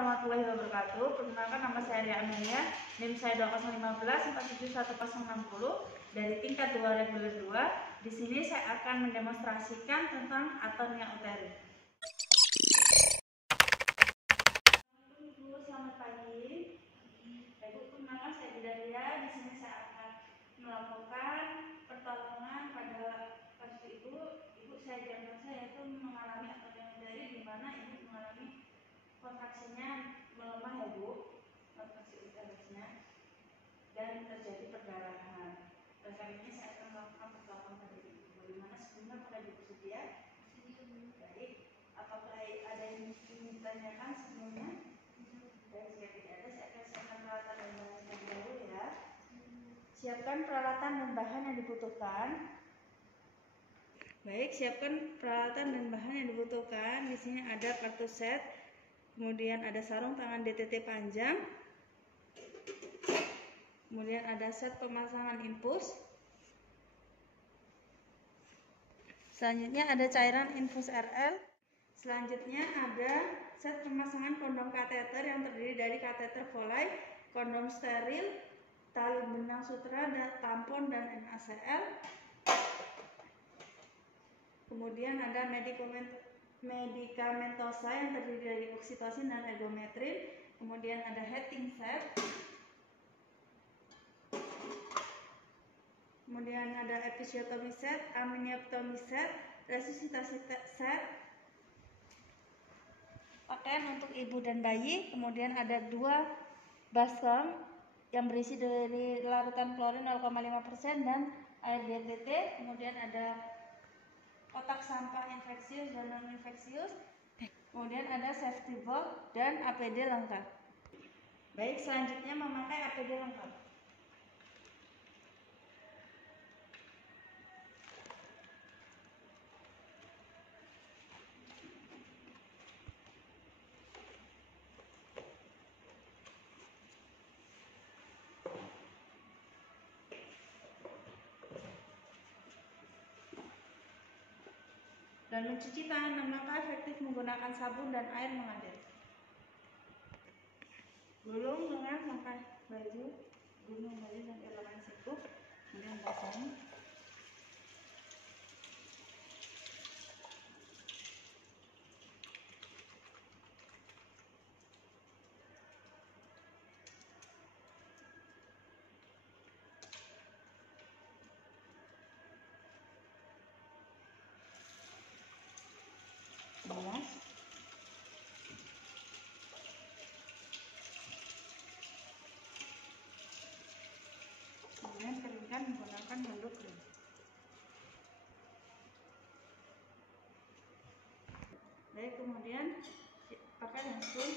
warahmatullahi wabarakatuh. Perkenalkan, nama saya Ria Amelia, NIM saya 2015 4711060 dari tingkat 2 reguler 2. Di sini saya akan mendemonstrasikan tentang atonia uteri. Ibu, selamat pagi. Ibu, perkenalkan saya Ria. Di sini saya akan melakukan pertolongan pada kasus ibu. Ibu saya diagnosa yaitu mengalami atonia uteri, di mana ibu mengalami kontraksinya melemah ya Bu, kontraksi uterusnya, dan terjadi perdarahan. Dan kali ini saya akan melakukan pertolongan pada ibu. Bagaimana sebelumnya pada ibu sedia? Baik. Apakah ada yang ingin ditanyakan sebelumnya? Baik, jika tidak ada, saya akan siapkan peralatan dan bahan terlebih dahulu ya. Siapkan peralatan dan bahan yang dibutuhkan. Baik, siapkan peralatan dan bahan yang dibutuhkan. Di sini ada kartu set. Kemudian ada sarung tangan DTT panjang. Kemudian ada set pemasangan infus. Selanjutnya ada cairan infus RL. Selanjutnya ada set pemasangan kondom kateter yang terdiri dari kateter Foley, kondom steril, tali benang sutra, tampon dan NaCl. Kemudian ada medikamentosa yang terdiri dari oksitosin dan ergometrin. Kemudian ada heating set. Kemudian ada episiotomi set, amnioctomy set, resusitasi set, pakaian untuk ibu dan bayi. Kemudian ada 2 baskom yang berisi dari larutan klorin 0,5% dan air DTT. Kemudian ada kotak sampah infeksius dan non infeksius. Kemudian ada safety box dan APD lengkap. Baik, selanjutnya memakai APD lengkap. Dan mencuci tangan dan mata efektif menggunakan sabun dan air mengalir. Gulung dengan memakai baju, gulung baju dan elemen siku, kemudian basahi. Bilas. Kemudian keringkan menggunakan handuk kering. Baik, kemudian pakai handscoon.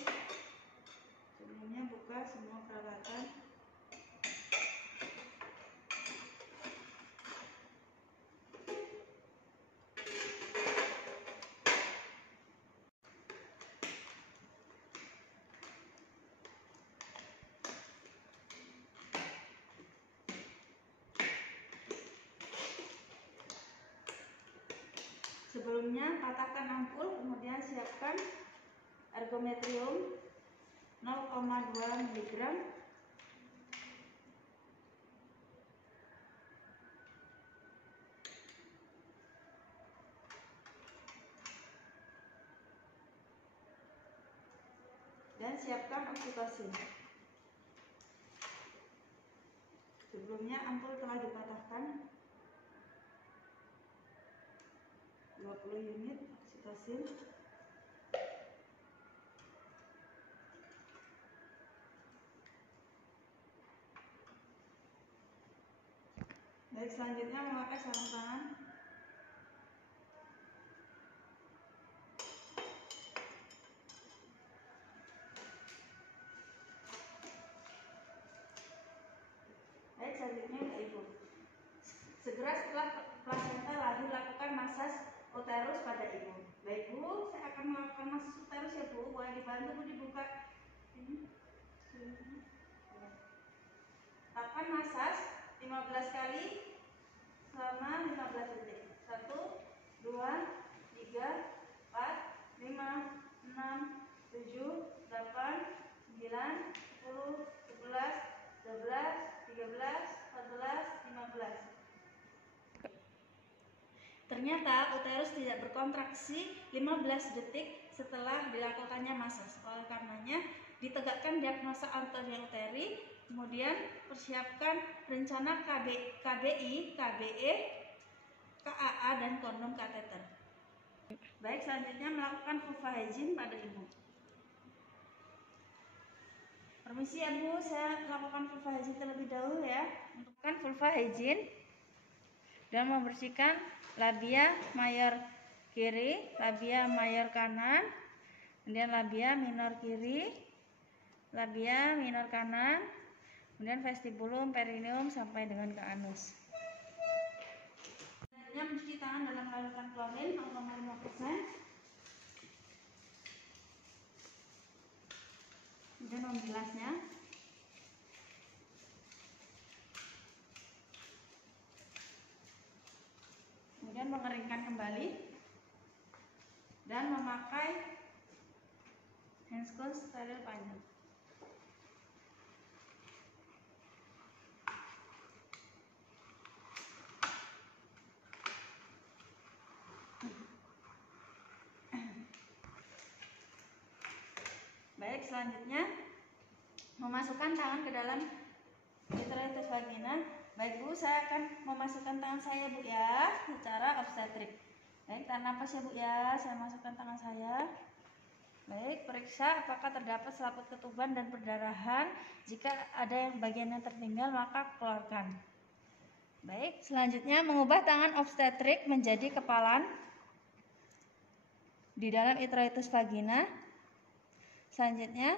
Sebelumnya buka semua peralatan. Sebelumnya patahkan ampul, kemudian siapkan ergometrium 0,2 mg. Dan siapkan oksitosin. Sebelumnya ampul telah dipatahkan. 20 unit oksitosin. Baik, selanjutnya memakai sarung tangan. Baik, selanjutnya ke ibu. Segera setelah plasenta lahir, lakukan masas uterus pada ibu. Baik Bu, saya akan melakukan masas uterus ya Bu. Boleh dibantu Bu dibuka ini. Lakukan masas 15 kali selama 15 detik. 1, 2, 3, 4, 5, 6, 7, 8, 13, 14, 15. Ternyata uterus tidak berkontraksi 15 detik setelah dilakukannya masas. Oleh karenanya, ditegakkan diagnosa anatomia uteri, kemudian persiapkan rencana KBI, KBE, KAA, dan kondom kateter. Baik, selanjutnya melakukan vulva hygiene pada ibu. Permisi ya Bu, saya lakukan vulva hygiene terlebih dahulu ya. Untuk vulva hygiene dan membersihkan labia mayor kiri, labia mayor kanan, kemudian labia minor kiri, labia minor kanan, kemudian vestibulum, perineum sampai dengan ke anus. Selanjutnya mencuci tangan dalam larutan klorin 0,5%. Kemudian membilasnya. Kemudian mengeringkan kembali dan memakai handscoon steril panjang. Baik, selanjutnya memasukkan tangan ke dalam uteritis vagina. Baik Bu, saya akan memasukkan tangan saya Bu ya, secara obstetrik. Baik, tahan napas ya Bu ya, saya masukkan tangan saya. Baik, periksa apakah terdapat selaput ketuban dan perdarahan. Jika ada yang bagian yang tertinggal, maka keluarkan. Baik, selanjutnya mengubah tangan obstetrik menjadi kepalan di dalam uteritis vagina. Selanjutnya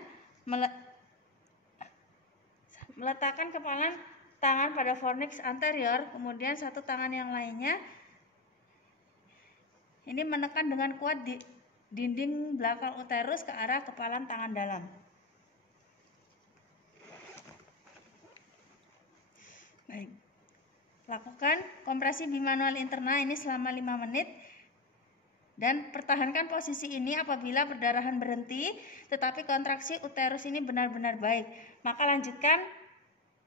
meletakkan kepalan tangan pada fornix anterior, kemudian satu tangan yang lainnya ini menekan dengan kuat di dinding belakang uterus ke arah kepalan tangan dalam. Baik. Lakukan kompresi bimanual interna ini selama 5 menit dan pertahankan posisi ini apabila perdarahan berhenti tetapi kontraksi uterus ini benar-benar baik. Maka lanjutkan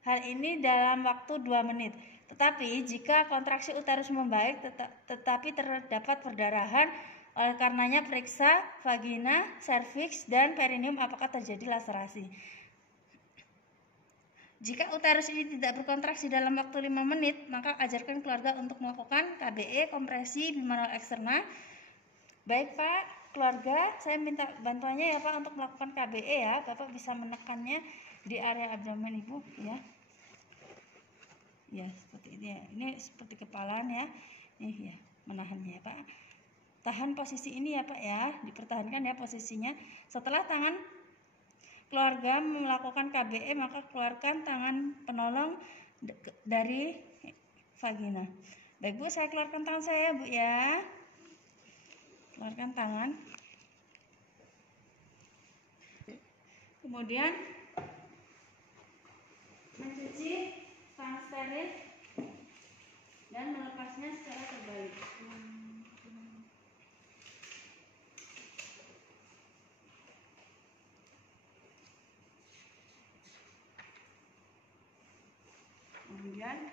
hal ini dalam waktu 2 menit. Tetapi jika kontraksi uterus membaik tetapi terdapat perdarahan, oleh karenanya periksa vagina, serviks, dan perineum apakah terjadi laserasi. Jika uterus ini tidak berkontraksi dalam waktu 5 menit, maka ajarkan keluarga untuk melakukan KBE, kompresi bimanual eksterna. Baik Pak, keluarga, saya minta bantuannya ya Pak untuk melakukan KBE ya. Bapak bisa menekannya di area abdomen Ibu ya. Ya, seperti ini ya. Ini seperti kepalan ya. Nih ya, menahannya ya Pak. Tahan posisi ini ya Pak ya, dipertahankan ya posisinya. Setelah tangan keluarga melakukan KBE, maka keluarkan tangan penolong dari vagina. Baik Bu, saya keluarkan tangan saya Bu ya. Keluarkan tangan. Kemudian mencuci tangan steril dan melepasnya secara terbalik. Kemudian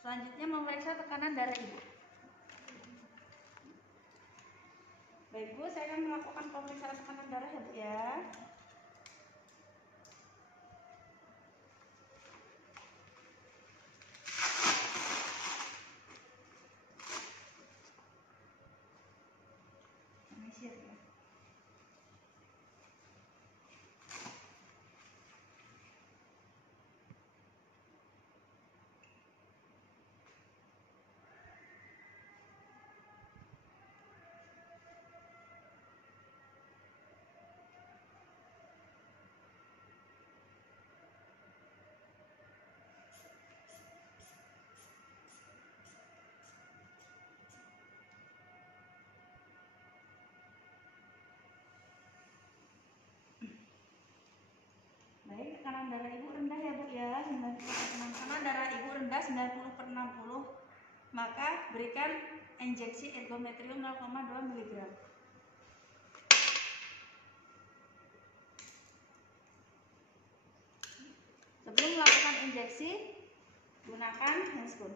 selanjutnya memeriksa tekanan darah Ibu. Baik Bu, saya akan melakukan pemeriksaan tekanan darah ya Bu ya. Siap ya. Baik, tekanan darah Ibu rendah ya Bu ya, 90/60. Tekanan darah Ibu rendah 90/60, maka berikan injeksi ergometrium 0,2 mg. injeksi, gunakan handscoon.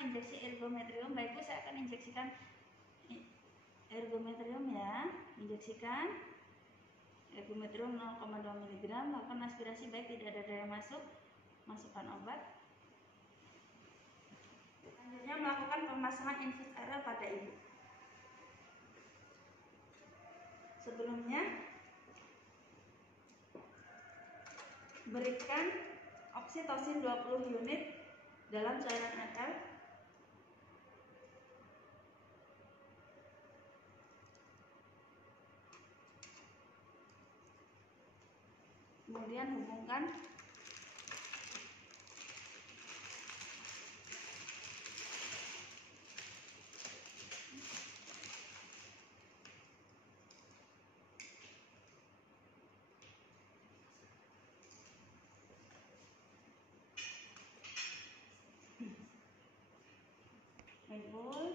Injeksi ergometrium. Baiklah, saya akan injeksikan ergometrium ya. Injeksikan ergometrium 0,2 mg. Lakukan aspirasi baik tidak ada darah masuk. Masukkan obat. Selanjutnya melakukan pemasangan infus RL pada ibu. Sebelumnya berikan oksitosin 20 unit dalam cairan RL. Kemudian hubungkan Baikul,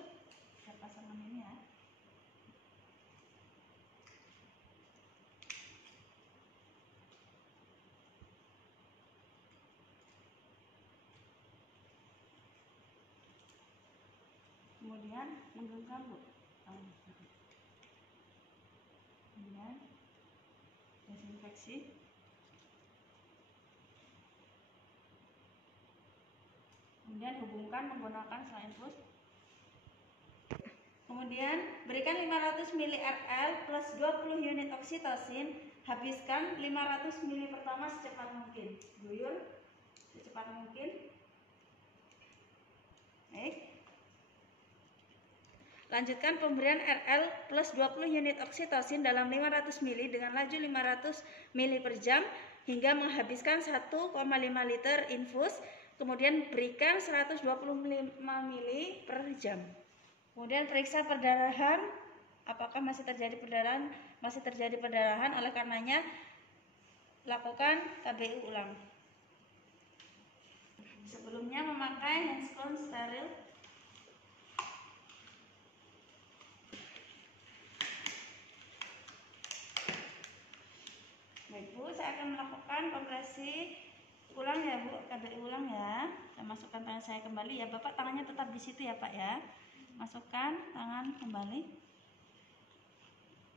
saya pasangkan ini ya. Kemudian menggenggam bu. Kemudian desinfeksi. Kemudian hubungkan menggunakan selang infus. Kemudian berikan 500 ml plus 20 unit oksitosin. Habiskan 500 ml pertama secepat mungkin. Guyur secepat mungkin. Baik. Lanjutkan pemberian RL plus 20 unit oksitosin dalam 500 ml dengan laju 500 ml per jam hingga menghabiskan 1,5 liter infus. Kemudian berikan 125 ml per jam. Kemudian periksa perdarahan, apakah masih terjadi perdarahan? Masih terjadi perdarahan, oleh karenanya lakukan KBU ulang. Sebelumnya memakai handscoon steril. Baik Bu, saya akan melakukan kompresi ulang ya Bu, KBU ulang ya. Saya masukkan tangan saya kembali ya. Bapak tangannya tetap di situ ya Pak ya. Masukkan tangan kembali.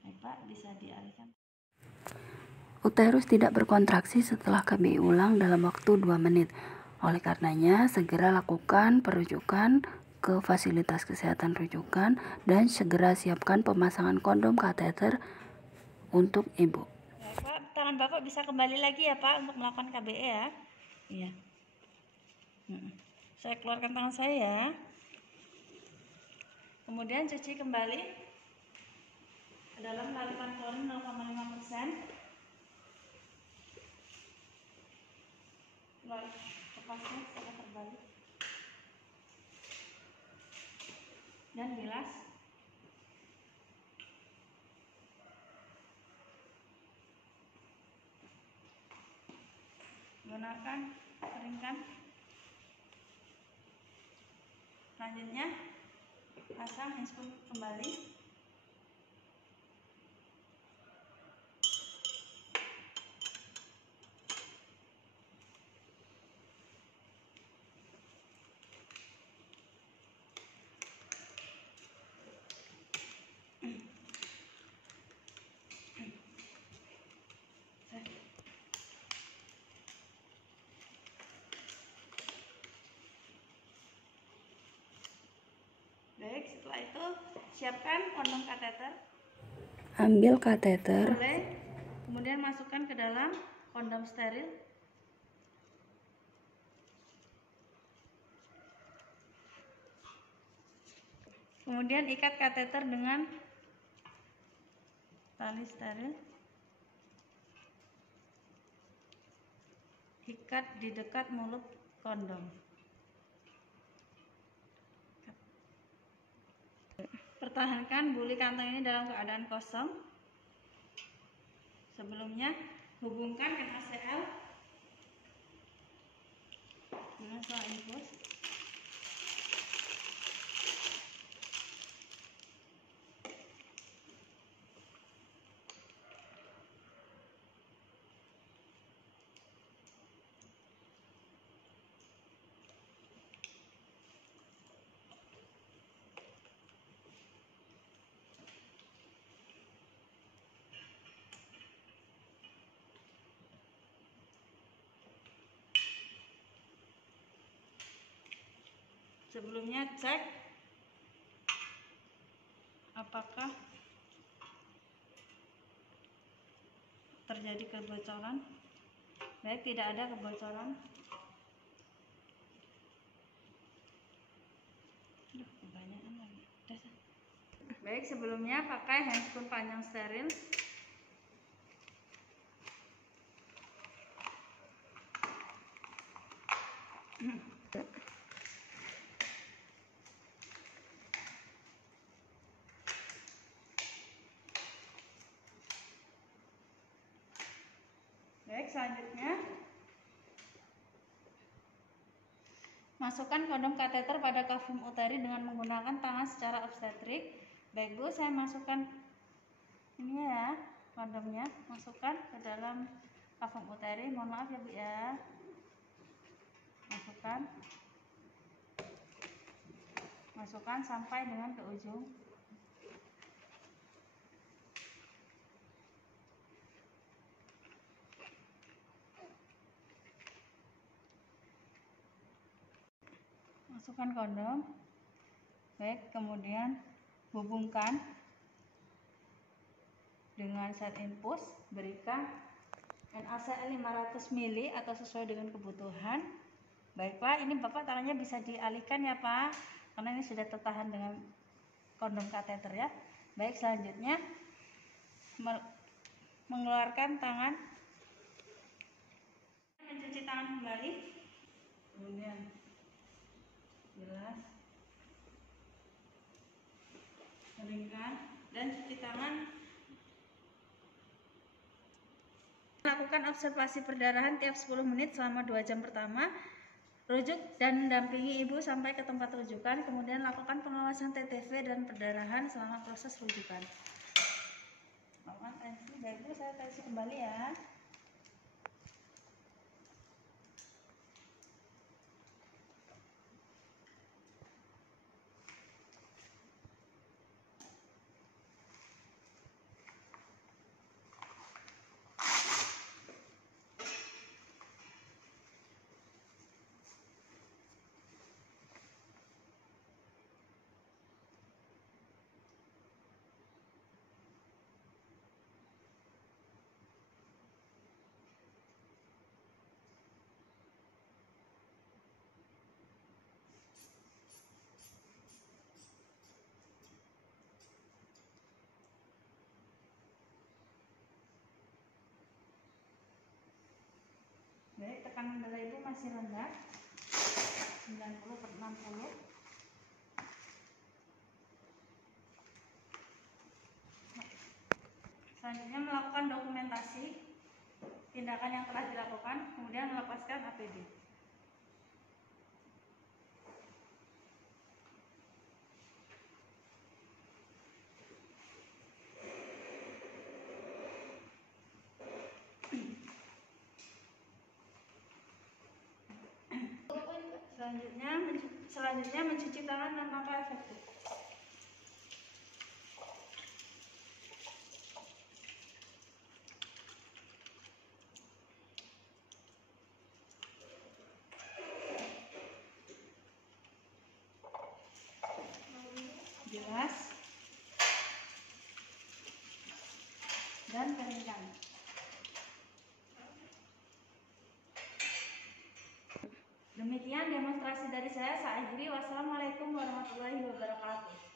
Baik Pak, bisa dialihkan. Uterus tidak berkontraksi setelah KBU ulang dalam waktu 2 menit. Oleh karenanya, segera lakukan perujukan ke fasilitas kesehatan rujukan dan segera siapkan pemasangan kondom kateter untuk ibu. Ya, Pak, tangan Bapak bisa kembali lagi ya Pak untuk melakukan KBE ya. Iya. Saya keluarkan tangan saya ya. Kemudian cuci kembali ke dalam larutan klorin 0,5%. Lepasnya secara terbalik dan bilas. Gunakan, keringkan. Selanjutnya pasang handscoon kembali. Baik, setelah itu siapkan kondom kateter. Ambil kateter. Boleh. Kemudian masukkan ke dalam kondom steril. Kemudian ikat kateter dengan tali steril. ikat di dekat mulut kondom. Pertahankan buli kantong ini dalam keadaan kosong. Sebelumnya hubungkan NaCl dengan selang infus. Sebelumnya cek apakah terjadi kebocoran. Baik, tidak ada kebocoran. Baik, sebelumnya pakai handscoon panjang steril. Baik, selanjutnya masukkan kondom kateter pada kavum uteri dengan menggunakan tangan secara obstetrik. Baik Bu, saya masukkan ini ya, kondomnya masukkan ke dalam kavum uteri. Mohon maaf ya Bu ya. Masukkan sampai dengan ke ujung. Masukkan kondom. Baik, kemudian hubungkan dengan set infus. Berikan NaCl 500 ml atau sesuai dengan kebutuhan. Baik Pak, ini Bapak tangannya bisa dialihkan ya Pak, karena ini sudah tertahan dengan kondom kateter ya. Baik, selanjutnya mengeluarkan tangan, mencuci tangan kembali, kemudian bilas, keringkan, dan cuci tangan. Lakukan observasi perdarahan tiap 10 menit selama 2 jam pertama. Rujuk dan dampingi ibu sampai ke tempat rujukan, kemudian lakukan pengawasan TTV dan perdarahan selama proses rujukan. Tensi, baik Bu, saya tensi kembali ya. Baik, tekanan darah ibu masih rendah, 90/60. Selanjutnya melakukan dokumentasi tindakan yang telah dilakukan, kemudian melepaskan APD. Selanjutnya mencuci tangan tanpa efektif. Bilas dan keringkan. Demikian demonstrasi dari saya. Saya akhiri. Wassalamualaikum warahmatullahi wabarakatuh.